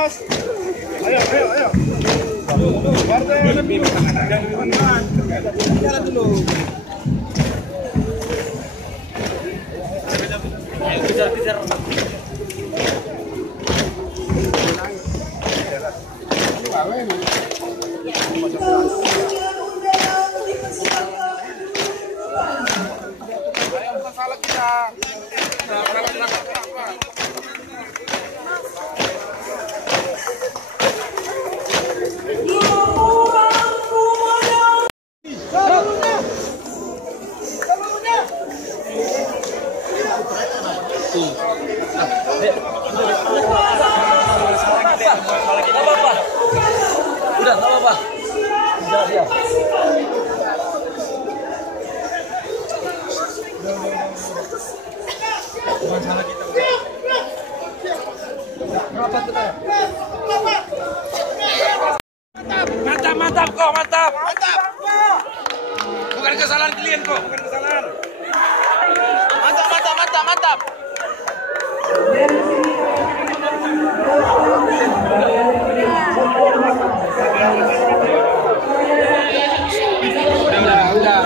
bos. Ayo. Jalan dulu. Kejar. Salah kita. Udah, nggak apa-apa. Udah. Salah kita. Mantap. Bukan kesalahan klien kok, bukan kesalahan. Mantap. Udah.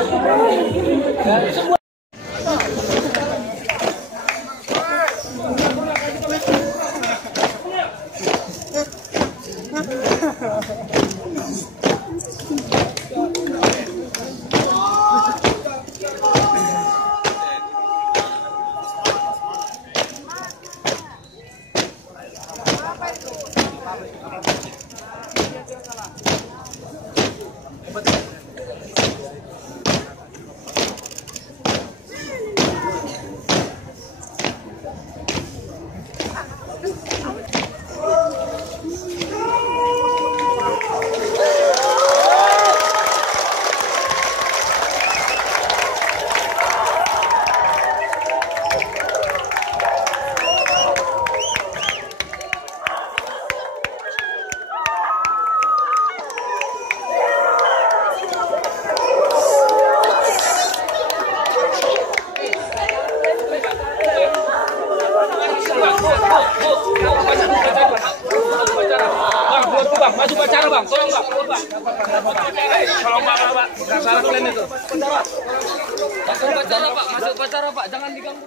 Maju pacara bang, tolong bang. Tolong bang, salah kalian itu. Masuk pacara pak, jangan diganggu.